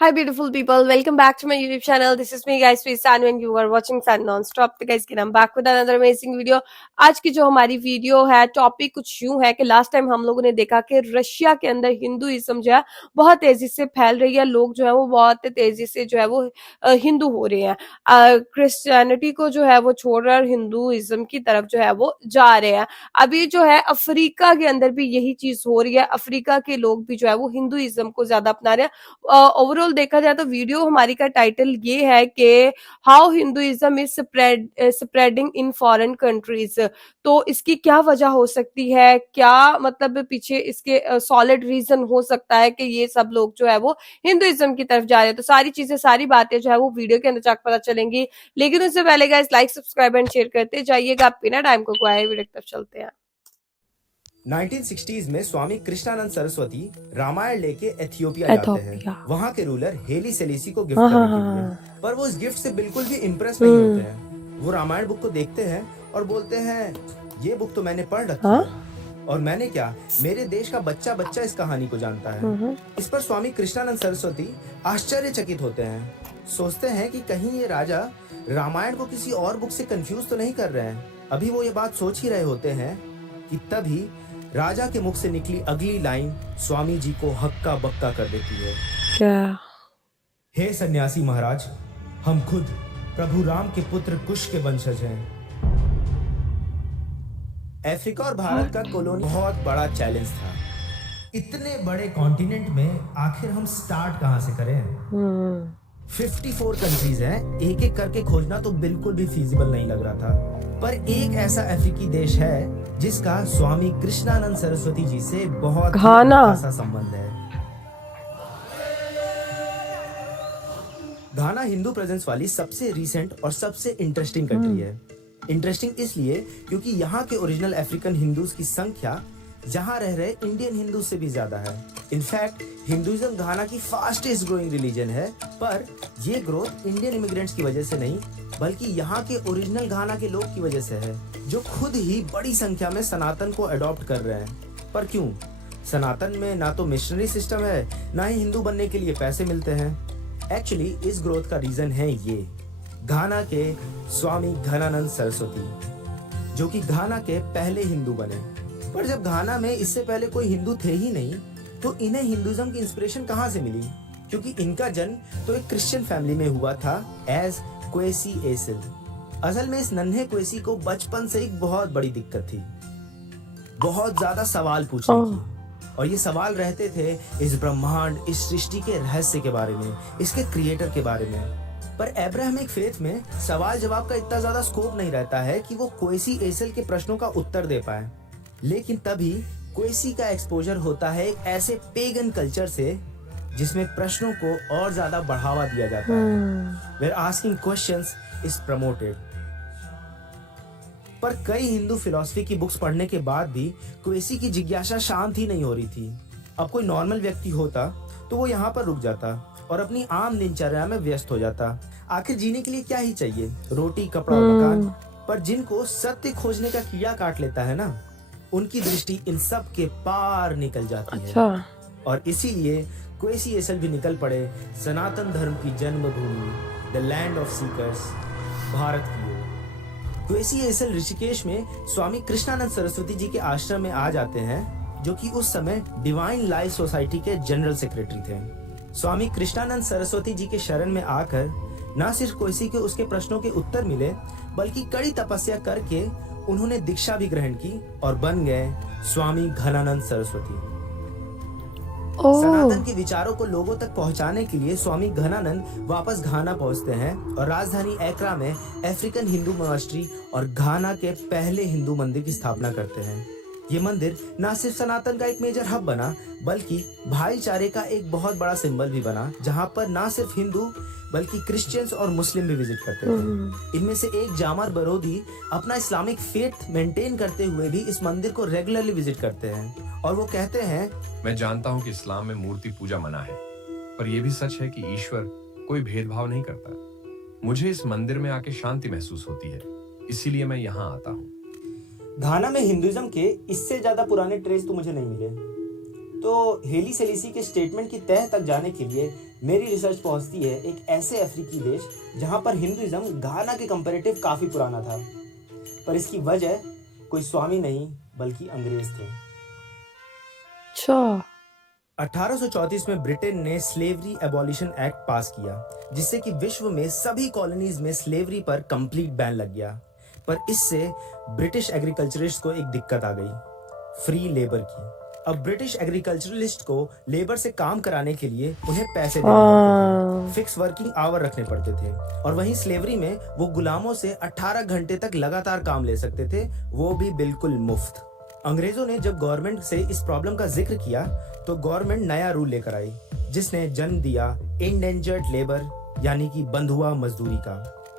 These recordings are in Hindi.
Hi, beautiful people. Welcome back to my YouTube channel. This is me, guys, Sanu, and you are watching Sun Non-Stop. तो guys, I'm back with another amazing video. आज की जो हमारी वीडियो है, टॉपिक कुछ यूं है कि लास्ट टाइम हम लोगों ने देखा कि रशिया के अंदर हिंदुइज्म जो है बहुत तेजी से फैल रही है. लोग जो है वो बहुत तेजी से जो है वो हिंदू हो रहे हैं. क्रिश्चियनिटी को जो है वो छोड़कर हिंदुइज्म की तरफ जो है वो जा रहे हैं. अभी जो है अफ्रीका के अंदर भी यही चीज हो रही है. अफ्रीका के लोग भी जो है वो हिंदुइज्म को ज्यादा अपना रहे हैं. ओवरऑल देखा जाए तो वीडियो हमारी का टाइटल ये है कि how Hinduism is spreading in foreign countries. तो इसकी क्या वजह हो सकती है, क्या मतलब पीछे इसके सॉलिड रीजन हो सकता है कि ये सब लोग जो है वो हिंदुइज्म की तरफ जा रहे हैं. तो सारी चीजें सारी बातें जो है वो वीडियो के अंदर जाकर पता चलेंगी. लेकिन उससे पहले guys like subscribe and share करते जाइएगा. बिना टाइम को गवाए वीडियो की तरफ चलते हैं. 1960s में स्वामी कृष्णानंद सरस्वती रामायण लेके एथियोपिया जाते हैं. वहाँ के रूलर हेली सेलिसी को गिफ्ट करने के लिए, पर वो इस गिफ्ट से बिल्कुल भी इम्प्रेस नहीं होते हैं. वो रामायण बुक को देखते हैं और बोलते हैं ये बुक तो मैंने पढ़ रखी है और मैंने क्या, मेरे देश का बच्चा बच्चा इस कहानी को जानता है. इस पर स्वामी कृष्णानंद सरस्वती आश्चर्यचकित होते हैं. सोचते हैं कि कहीं ये राजा रामायण को किसी और बुक से कंफ्यूज तो नहीं कर रहे हैं. अभी वो ये बात सोच ही रहे होते हैं कि तभी राजा के मुख से निकली अगली लाइन स्वामी जी को हक्का बक्का कर देती है. क्या? हे सन्यासी महाराज, हम खुद प्रभु राम के पुत्र कुश के वंशज हैं. अफ्रीका और भारत का कॉलोनी बहुत बड़ा चैलेंज था. इतने बड़े कॉन्टिनेंट में आखिर हम स्टार्ट कहां से करें? 54 कंट्रीज हैं, एक एक करके खोजना तो बिल्कुल भी फीजिबल नहीं लग रहा था. पर एक ऐसा अफ्रीकी देश है जिसका स्वामी कृष्णानंद सरस्वती जी से बहुत खासा संबंध है. घाना हिंदू प्रेजेंस वाली सबसे रीसेंट और सबसे इंटरेस्टिंग कंट्री है. इंटरेस्टिंग इसलिए क्योंकि यहाँ के ओरिजिनल अफ्रीकन हिंदूज की संख्या यहाँ रह रहे इंडियन हिंदू से भी ज्यादा है. इनफैक्ट हिंदुइज्म घाना की फास्टेस्ट ग्रोइंग रिलीजन है, पर ये ग्रोथ इंडियन इमिग्रेंट्स की वजह से नहीं बल्कि यहाँ के ओरिजिनल घाना के लोग की वजह से है, जो खुद ही बड़ी संख्या में सनातन को अडॉप्ट कर रहे हैं. पर क्यों? सनातन में ना तो मिशनरी सिस्टम है, ना ही हिंदू बनने के लिए पैसे मिलते हैं. एक्चुअली इस ग्रोथ का रीजन है ये घाना के स्वामी घनानंद सरस्वती, जो कि घाना के पहले हिंदू बने. पर जब घाना में इससे पहले कोई हिंदू थे ही नहीं, तो इन्हें हिंदुइज्म की इंस्पिरेशन कहाँ से मिली? क्योंकि इनका जन्म तो एक क्रिश्चियन फैमिली में हुआ था एज क्वेसी एसिल. असल में इस नन्हे क्वेसी को बचपन से एक बहुत बड़ी दिक्कत थी, बहुत ज्यादा सवाल पूछने की. और ये सवाल रहते थे इस ब्रह्मांड, इस सृष्टि के रहस्य के बारे में, इसके क्रिएटर के बारे में. पर अब्राहमिक फेथ में सवाल जवाब का इतना ज्यादा स्कोप नहीं रहता है कि वो क्वेसी एसिल के प्रश्नों का उत्तर दे पाए. लेकिन तभी क्वेसी का एक्सपोजर होता है एक ऐसे पेगन कल्चर से जिसमें प्रश्नों को और ज्यादा बढ़ावा दिया जाता है. Where asking questions is promoted. पर कई हिंदू फिलॉसफी की बुक्स पढ़ने के बाद भी क्वेसी की जिज्ञासा शांत ही नहीं हो रही थी. अब कोई नॉर्मल व्यक्ति होता तो वो यहाँ पर रुक जाता और अपनी आम दिनचर्या में व्यस्त हो जाता. आखिर जीने के लिए क्या ही चाहिए? रोटी, कपड़ा और मकान. पर जिनको सत्य खोजने का कीड़ा काट लेता है ना, उनकी दृष्टि इन सब के पार निकल जाती है. और इसीलिए क्वेसी एसल भी निकल पड़े सनातन धर्म की जन्मभूमि, the land of seekers, Bharat की ओर. क्वेसी एसल ऋषिकेश में स्वामी कृष्णानंद सरस्वती जी के आश्रम में आ जाते हैं, जो कि उस समय डिवाइन लाइफ सोसाइटी के जनरल सेक्रेटरी थे. स्वामी कृष्णानंद सरस्वती जी के शरण में आकर न सिर्फ क्वेसी के उसके प्रश्नों के उत्तर मिले, बल्कि कड़ी तपस्या करके उन्होंने दीक्षा भी ग्रहण की और बन गए स्वामी घनानंद सरस्वती. सनातन के विचारों को लोगों तक पहुंचाने के लिए स्वामी घनानंद वापस घाना पहुंचते हैं और राजधानी एक्रा में अफ्रीकन हिंदू मॉनेस्ट्री और घाना के पहले हिंदू मंदिर की स्थापना करते हैं. ये मंदिर न सिर्फ सनातन का एक मेजर हब बना, बल्कि भाईचारे का एक बहुत बड़ा सिंबल भी बना, जहां पर न सिर्फ हिंदू बल्कि क्रिश्चियंस और मुस्लिम भी विजिट करते थे. इनमें से एक जामर बरोदी अपना इस्लामिक फेथ मेंटेन करते हुए भी इस मंदिर को रेगुलरली विजिट करते हैं. और वो कहते हैं, मैं जानता हूँ कि इस्लाम में मूर्ति पूजा मना है, पर यह भी सच है कि ईश्वर कोई भेदभाव नहीं करता. मुझे इस मंदिर में आके शांति महसूस होती है, इसीलिए मैं यहाँ आता हूँ. घाना में हिंदुइज्म के इससे ज्यादा पुराने ट्रेस तो मुझे नहीं मिले. तो हेली सेलिसी के स्टेटमेंट की तह तक जाने के लिए मेरी रिसर्च पहुंचती है एक ऐसे अफ्रीकी देश जहां पर हिंदुइज्म घाना के कंपैरेटिव काफी पुराना था, पर इसकी वजह कोई स्वामी नहीं बल्कि अंग्रेज थे। अच्छा। 1834 में ब्रिटेन ने स्लेवरी एबॉलिशन एक्ट पास किया, जिससे कि विश्व में सभी कॉलोनीज में स्लेवरी पर कंप्लीट बैन लग गया। पर इससे ब्रिटिश एग्रीकल्चरिस्ट को एक दिक्कत आ गई, फ्री लेबर की। अब ब्रिटिश एग्रीकल्चरलिस्ट को लेबर से काम कराने के लिए उन्हें पैसे देने पड़ते थे, फिक्स वर्किंग आवर रखने पड़ते थे, और वहीं स्लेवरी में वो गुलामों से 18 घंटे तक लगातार काम ले सकते थे, वो भी बिल्कुल मुफ्त। अंग्रेजों ने जब गवर्नमेंट से इस प्रॉब्लम का जिक्र किया तो गवर्नमेंट नया रूल लेकर आई, जिसने जन्म दिया इंडेंजर्ड लेबर यानी कि बंधुआ मजदूरी का।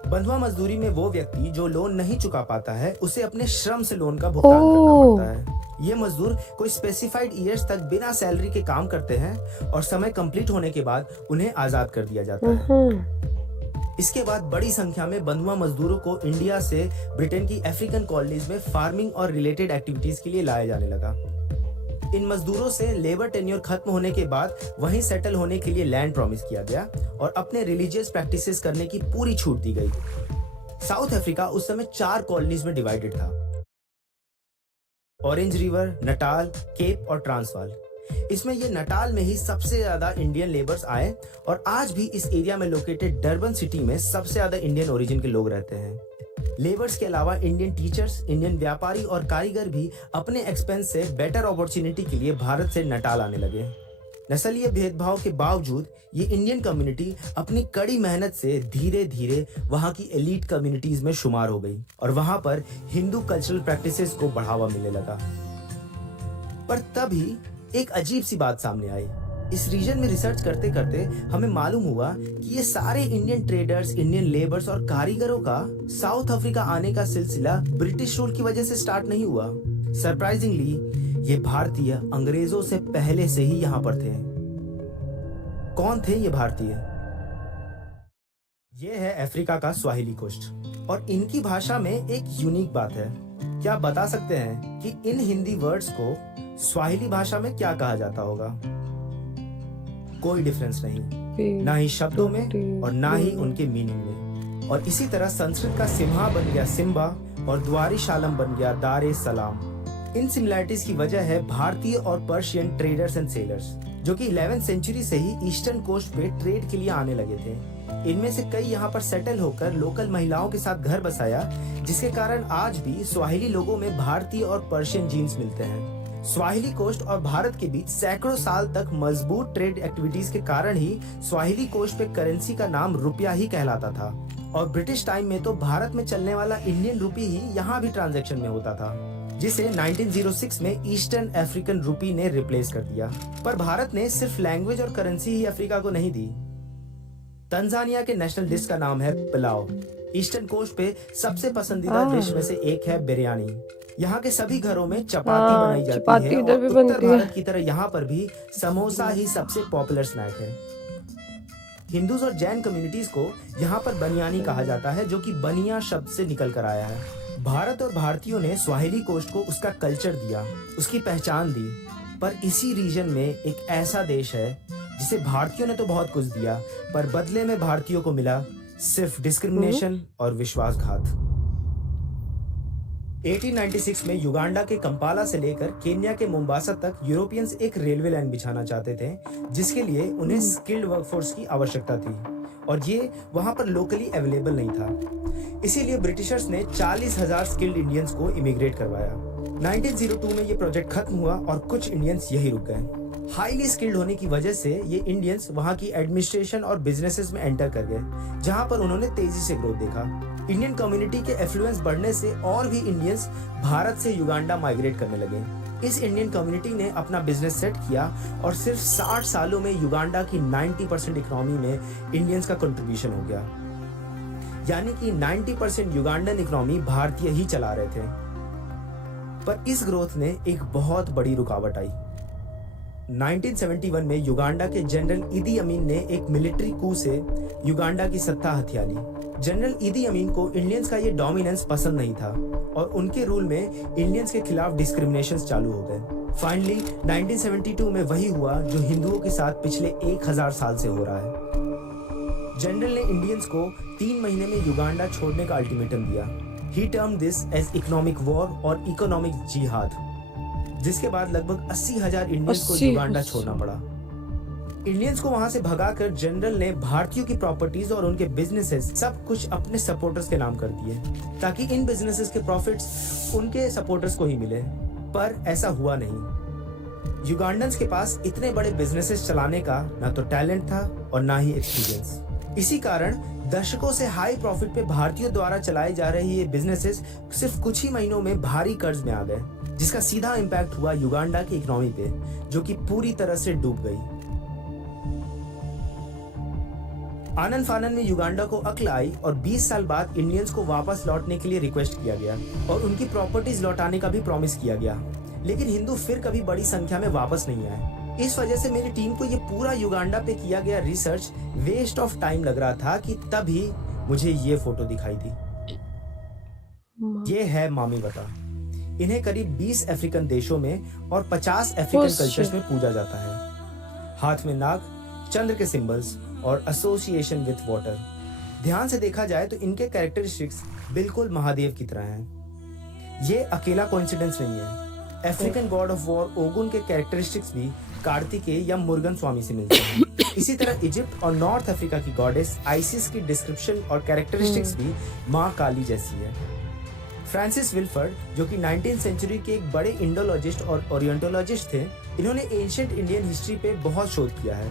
बंधुआ मजदूरी में वो व्यक्ति जो लोन नहीं चुका पाता है, उसे अपने श्रम से लोन का भुगतान करना पड़ता है। ये मजदूर कोई स्पेसिफाइड ईयर्स तक बिना सैलरी के काम करते हैं और समय कंप्लीट होने के बाद उन्हें आजाद कर दिया जाता है। इसके बाद बड़ी संख्या में बंधुआ मजदूरों को इंडिया से ब्रिटेन की अफ्रीकन कॉलोनीज में फार्मिंग और रिलेटेड एक्टिविटीज के लिए लाया जाने लगा। इन मजदूरों से लेबर टेन्योर खत्म होने के बाद वहीं सेटल होने के लिए लैंड प्रॉमिस किया गया और अपने रिलीजियस प्रैक्टिसेस करने की पूरी छूट दी गई। साउथ अफ्रीका उस समय 4 कॉलोनीज में डिवाइडेड था, ऑरेंज रिवर, नटाल, केप और ट्रांसवाल। इसमें ये नटाल में ही सबसे ज्यादा इंडियन लेबर्स आए और आज भी इस एरिया में लोकेटेड डरबन सिटी में सबसे ज्यादा इंडियन ओरिजिन के लोग रहते हैं। लेबर्स के अलावा इंडियन टीचर्स, इंडियन व्यापारी और कारीगर भी अपने एक्सपेंस से बेटर अपॉर्चुनिटी के लिए भारत से नटाल आने लगे। नस्लीय भेदभाव के बावजूद ये इंडियन कम्युनिटी अपनी कड़ी मेहनत से धीरे धीरे वहाँ की एलीट कम्युनिटीज में शुमार हो गई और वहाँ पर हिंदू कल्चरल प्रैक्टिसेस को बढ़ावा मिलने लगा। पर तभी एक अजीब सी बात सामने आई। इस रीजन में रिसर्च करते करते हमें मालूम हुआ कि ये सारे इंडियन ट्रेडर्स, इंडियन लेबर्स और कारीगरों का साउथ अफ्रीका आने का सिलसिला ब्रिटिश रूल की वजह से स्टार्ट नहीं हुआ। सरप्राइजिंगली ये भारतीय अंग्रेजों से पहले से ही यहाँ पर थे। कौन थे ये भारतीय? ये है अफ्रीका का स्वाहिली कोस्ट और इनकी भाषा में एक यूनिक बात है। क्या आप बता सकते हैं कि इन हिंदी वर्ड्स को स्वाहिली भाषा में क्या कहा जाता होगा? कोई डिफरेंस नहीं, ना ही शब्दों में और ना ही उनके मीनिंग में। और इसी तरह संस्कृत का सिम्हा बन गया सिम्बा और द्वारी शालम बन गया दारे सलाम। इन सिमिलैरिटीज की वजह है भारतीय और पर्शियन ट्रेडर्स एंड सेलर्स, जो कि 11वीं सेंचुरी से ही ईस्टर्न कोस्ट पे ट्रेड के लिए आने लगे थे। इनमें से कई यहाँ पर सेटल होकर लोकल महिलाओं के साथ घर बसाया, जिसके कारण आज भी स्वाहिली लोगों में भारतीय और पर्शियन जीन्स मिलते हैं। स्वाहिली कोस्ट और भारत के बीच सैकड़ों साल तक मजबूत ट्रेड एक्टिविटीज के कारण ही स्वाहिली कोस्ट पे करेंसी का नाम रुपया ही कहलाता था और ब्रिटिश टाइम में तो भारत में चलने वाला इंडियन रूपी ही यहाँ भी ट्रांजैक्शन में होता था, जिसे 1906 में ईस्टर्न अफ्रीकन रूपी ने रिप्लेस कर दिया। पर भारत ने सिर्फ लैंग्वेज और करेंसी ही अफ्रीका को नहीं दी। तंजानिया के नेशनल डिश का नाम है पुलाव। ईस्टर्न कोस्ट पे सबसे पसंदीदा डिश में से एक है बिरयानी। यहाँ के सभी घरों में चपाती बनाई जाती है और उत्तर भारत की तरह यहाँ पर भी समोसा ही सबसे पॉपुलर स्नैक है। हिंदूज और जैन कम्युनिटीज को यहाँ पर बनियानी कहा जाता है, जो कि बनिया शब्द से निकल कर आया है। भारत और भारतीयों ने स्वाहिली कोस्ट को उसका कल्चर दिया, उसकी पहचान दी। पर इसी रीजन में एक ऐसा देश है जिसे भारतीयों ने तो बहुत कुछ दिया, पर बदले में भारतीयों को मिला सिर्फ डिस्क्रिमिनेशन और विश्वासघात। 1896 में युगांडा के कंपाला से लेकर केन्या के मोम्बासा तक यूरोपियंस एक रेलवे लाइन बिछाना चाहते थे, जिसके लिए उन्हें स्किल्ड वर्कफोर्स की आवश्यकता थी और ये वहां पर लोकली अवेलेबल नहीं था। इसीलिए ब्रिटिशर्स ने 40,000 स्किल्ड इंडियंस को इमिग्रेट करवाया। 1902 में ये प्रोजेक्ट खत्म हुआ और कुछ इंडियंस यही रुक गए। हाईली स्किल्ड होने की वजह से ये इंडियंस वहाँ की एडमिनिस्ट्रेशन और बिजनेसेस में एंटर कर गए, जहाँ पर उन्होंने तेजी से ग्रोथ देखा। इंडियन कम्युनिटी के एफ्लुएंस बढ़ने से और भी इंडियंस भारत से युगांडा माइग्रेट करने लगे। इस इंडियन कम्युनिटी ने अपना बिजनेस सेट किया और सिर्फ 60 सालों में युगांडा की 90% इकोनॉमी में इंडियंस का कंट्रीब्यूशन हो गया। यानी कि 90% युगांडन इकोनॉमी भारतीय ही चला रहे थे। पर इस ग्रोथ ने एक बहुत बड़ी रुकावट आई। 1971 में युगांडा के जनरल इदी अमीन ने एक मिलिट्री कू से युगांडा की सत्ता हथिया ली। जनरल इदी अमीन को इंडियंस का ये डोमिनेंस पसंद नहीं था और उनके रूल में इंडियंस के खिलाफ डिस्क्रिमिनेशंस चालू हो गए। फाइनली 1972 में वही हुआ जो हिंदुओं के साथ पिछले 1000 साल से हो रहा है। जनरल ने इंडियंस को 3 महीने में युगांडा छोड़ने का अल्टीमेटम दिया। He term this as economic war और इकोनॉमिक जिहाद, जिसके बाद लगभग 80,000 इंडियंस को युगांडा छोड़ना पड़ा। इंडियंस को वहां से भगाकर जनरल ने भारतीयों की प्रॉपर्टीज और उनके बिजनेसेस सब कुछ अपने सपोर्टर्स के नाम कर दिए, ताकि इन बिजनेसेस के प्रॉफिट्स उनके सपोर्टर्स को ही मिले। पर ऐसा हुआ नहीं। युगांडन्स के पास इतने बड़े बिजनेसेस चलाने का ना तो टैलेंट था और ना ही एक्सपीरियंस। इसी कारण दशकों से हाई प्रॉफिट पे भारतीयों द्वारा चलाई जा रही ये बिजनेसेस सिर्फ कुछ ही महीनों में भारी कर्ज में आ गए, जिसका सीधा इम्पैक्ट हुआ युगांडा की इकोनॉमी पे, जो कि पूरी तरह से डूब गई। आनंद फानन में युगांडा को अक्ल आई और 20 साल बाद इंडियंस को वापस लौटने के लिए रिक्वेस्ट किया गया और उनकी प्रॉपर्टीज लौटाने का भी प्रॉमिस किया गया, लेकिन हिंदू फिर कभी बड़ी संख्या में वापस नहीं आए। इस वजह से मेरी टीम को ये पूरा युगांडा पे किया गया रिसर्च वेस्ट ऑफ टाइम लग रहा था कि तभी मुझे ये फोटो दिखाई दी। ये है मामीवता। इन्हें करीब 20 अफ्रीकन देशों में और 50 अफ्रीकन कल्चर्स में पूजा जाता है। हाथ में नाग, चंद्र के सिंबल्स और एसोसिएशन विथ वाटर। ध्यान से देखा जाए तो इनके कैरेक्टरिस्टिक्स बिल्कुल महादेव की तरह हैं। ये अकेला कोइंसिडेंस नहीं है। अफ्रीकन गॉड ऑफ वॉर ओगुन के कैरेक्टरिस्टिक्स भी कार्तिकेय या मुर्गन स्वामी से मिलते हैं। इसी तरह इजिप्ट और नॉर्थ अफ्रीका की गॉडेस आइसिस की डिस्क्रिप्शन और कैरेक्टरिस्टिक्स भी माँ काली जैसी है। फ्रांसिस विल्फर्ड, जो कि 19th सेंचुरी के एक बड़े इंडोलॉजिस्ट और ओरिएंटोलॉजिस्ट थे, इन्होंने एंशिएंट इंडियन हिस्ट्री पे बहुत शोध किया है।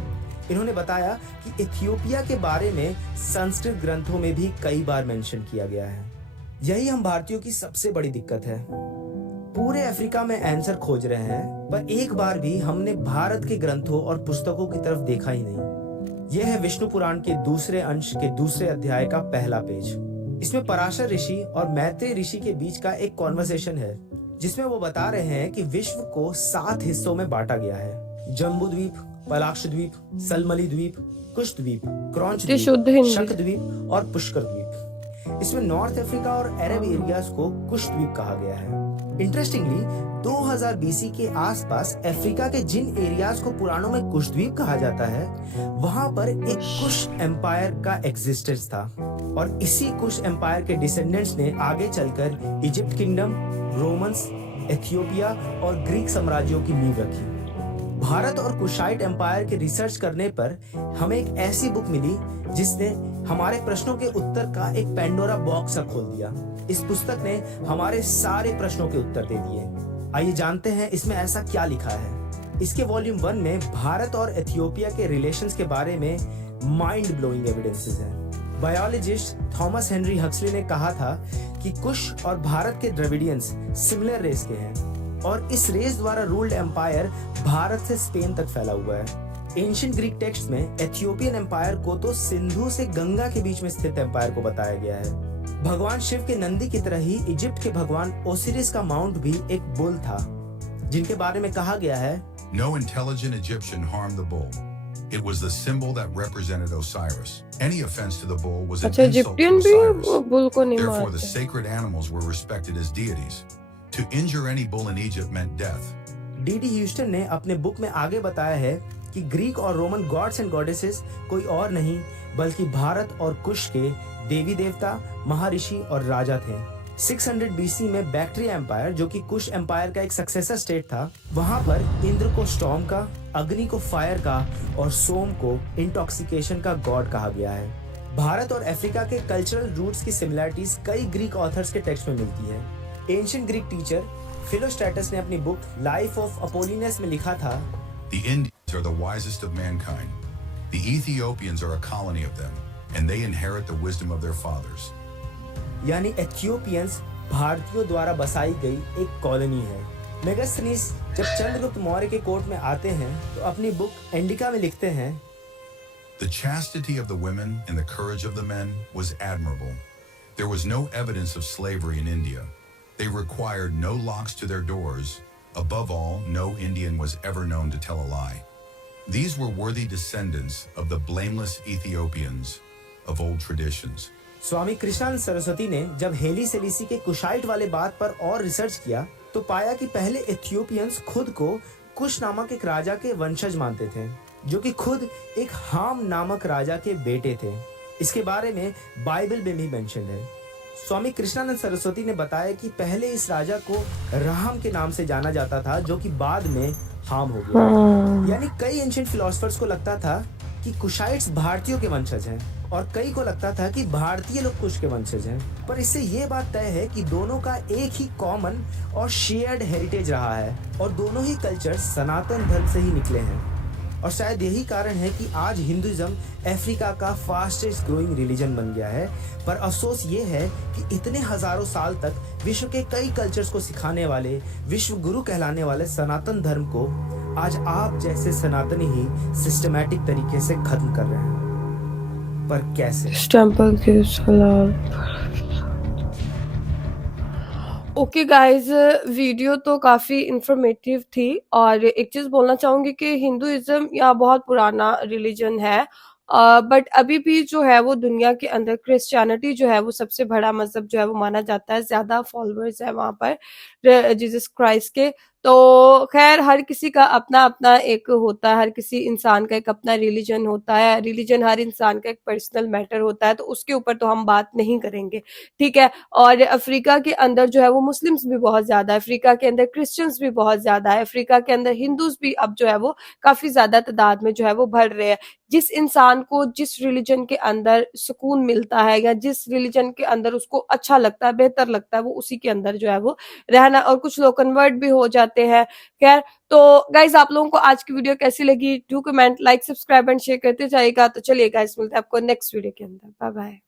इन्होंने बताया कि इथियोपिया के बारे में संस्कृत ग्रंथों में भी कई बार मेंशन किया गया है। यही हम भारतीयों की सबसे बड़ी दिक्कत है। पूरे अफ्रीका में आंसर खोज रहे हैं, पर एक बार भी हमने भारत के ग्रंथों और पुस्तकों की तरफ देखा ही नहीं। यह है विष्णु पुराण के दूसरे अंश के दूसरे अध्याय का पहला पेज। इसमें पराशर ऋषि और मैत्रेय ऋषि के बीच का एक कॉन्वर्सेशन है, जिसमें वो बता रहे हैं कि विश्व को 7 हिस्सों में बांटा गया है। जम्बू द्वीप, पलाक्ष द्वीप, सलमली द्वीप, कुश द्वीप, क्रॉन्च द्वीप, शंख द्वीप और पुष्कर द्वीप। इसमें नॉर्थ अफ्रीका और अरब एरियाज को कुश द्वीप कहा गया है। इंटरेस्टिंगली 2000 BC के आसपास अफ्रीका के जिन एरियाज को पुराणों में कुश द्वीप कहा जाता है, वहां पर एक कुश एम्पायर का एग्जिस्टेंस था और इसी कुश एम्पायर के डिसेंडेंट्स ने आगे चलकर इजिप्ट किंगडम, रोमन्स, एथियोपिया और ग्रीक साम्राज्यों की नींव रखी। भारत और कुशाइट एम्पायर के रिसर्च करने पर हमें एक ऐसी बुक मिली जिसने हमारे प्रश्नों के उत्तर का एक पेंडोरा बॉक्स खोल दिया। इस पुस्तक ने हमारे सारे प्रश्नों के उत्तर दे दिए। आइए जानते हैं इसमें ऐसा क्या लिखा है। इसके वॉल्यूम 1 में भारत और एथियोपिया के रिलेशंस के बारे में माइंड ब्लोइंग एविडेंसेस हैं। बायोलॉजिस्ट थॉमस हेनरी हक्सली ने कहा था कि कुश और भारत के द्रविडियंस सिमिलर रेस के हैं और इस रेस द्वारा रूल्ड एम्पायर भारत से स्पेन तक फैला हुआ है। एंशिएंट ग्रीक टेक्स्ट में एथियोपियन एम्पायर को तो सिंधु से गंगा के बीच में स्थित एम्पायर को बताया गया है। भगवान शिव के नंदी की तरह ही इजिप्ट के भगवान ओसिरिस का माउंट भी एक बुल था, जिनके बारे में कहा गया है, No intelligent Egyptian harmed the bull. It was the symbol that represented Osiris. Any offense to the bull was an insult to Egyptian Osiris. भी बुल को नहीं Therefore, the मारते। sacred animals were respected as deities. To injure any bull in Egypt meant death. D.D. Houston ने अपने बुक में आगे बताया है कि ग्रीक और रोमन गॉड्स एंड गॉडेसेस कोई और नहीं बल्कि भारत और कुश के देवी देवता, महर्षि और राजा थे। 600 BC में बैक्ट्रिया एम्पायर, जो कि कुश एम्पायर का एक सक्सेसर स्टेट था, वहां पर इंद्र को स्टॉर्म का, अग्नि को फायर का और सोम को इंटॉक्सिकेशन का गॉड कहा गया है। भारत और अफ्रीका के कल्चरल रूट्स की सिमिलरिटीज कई ग्रीक ऑथर्स के टेक्स्ट में मिलती है। एंशिएंट ग्रीक टीचर फिलोस्ट्रेटस ने अपनी बुक लाइफ ऑफ अपोलिनस में लिखा था, The Indians are the wisest of mankind. The Ethiopians are a colony of them, and they inherit the wisdom of their fathers. यानी एथियोपियंस भारतीयों द्वारा बसाई गई एक कॉलोनी है। मेगास्थनीस जब चंद्रगुप्त मौर्य के कोर्ट में आते हैं तो अपनी बुक इंडिका में लिखते हैं, The chastity of the women and the courage of the men was admirable. There was no evidence of slavery in India. They required no locks to their doors. Above all, no Indian was ever known to tell a lie. These were worthy descendants of the blameless Ethiopians of old traditions. स्वामी कृष्णानंद सरस्वती ने जब हेली सेलिसी के कुशाइट वाले बात पर और रिसर्च किया तो पाया कि पहले इथियोपियंस खुद को कुश नामक एक राजा के वंशज मानते थे, जो कि खुद एक हाम नामक राजा के बेटे थे। इसके बारे में बाइबल में भी मेंशन है। स्वामी कृष्णानंद सरस्वती ने बताया कि पहले इस राजा को राम के नाम से जाना जाता था, जो कि बाद में हाम हो गया। यानी कई एंशिएंट फिलोसफर्स को लगता था कि कुशाइट्स भारतीयों के वंशज हैं, और कई को लगता था कि भारतीय लोग कुश के वंशज हैं। पर इससे ये बात तय है कि दोनों का एक ही कॉमन और शेयर्ड हेरिटेज रहा है, और दोनों ही कल्चर सनातन धर्म से ही निकले हैं। और शायद यही कारण है कि आज हिंदुइज्म अफ्रीका का फास्टेस्ट ग्रोइंग रिलीजन बन गया है। पर अफसोस ये है कि इतने हजारों साल तक विश्व के कई कल्चर्स को सिखाने वाले, विश्व गुरु कहलाने वाले सनातन धर्म को आज आप जैसे सनातनी ही सिस्टमैटिक तरीके से खत्म कर रहे हैं। पर कैसे? टेम्पल के ओके गाइज, वीडियो तो काफी इंफॉर्मेटिव थी। और एक चीज बोलना चाहूंगी कि हिंदुइज्म या बहुत पुराना रिलीजन है, बट अभी भी जो है वो दुनिया के अंदर क्रिश्चियनिटी जो है वो सबसे बड़ा मजहब जो है वो माना जाता है। ज्यादा फॉलोअर्स है वहां पर जीसस क्राइस्ट के। तो खैर, हर किसी का अपना अपना एक होता है, हर किसी इंसान का एक अपना रिलीजन होता है। रिलीजन हर इंसान का एक पर्सनल मैटर होता है, तो उसके ऊपर तो हम बात नहीं करेंगे, ठीक है। और अफ्रीका के अंदर जो है वो मुस्लिम्स भी बहुत ज्यादा है, अफ्रीका के अंदर क्रिश्चियंस भी बहुत ज्यादा है, अफ्रीका के अंदर हिंदूज भी अब जो है वो काफी ज्यादा तादाद में जो है वो बढ़ रहे हैं। जिस इंसान को जिस रिलीजन के अंदर सुकून मिलता है, या जिस रिलीजन के अंदर उसको अच्छा लगता है, बेहतर लगता है, वो उसी के अंदर जो है वो रहना। और कुछ लोग कन्वर्ट भी हो जाते हैं। खैर, तो गाइज, आप लोगों को आज की वीडियो कैसी लगी? Do comment, like, subscribe and share करते जाइएगा। तो चलिए गाइज, मिलते हैं आपको नेक्स्ट वीडियो के अंदर। Bye bye.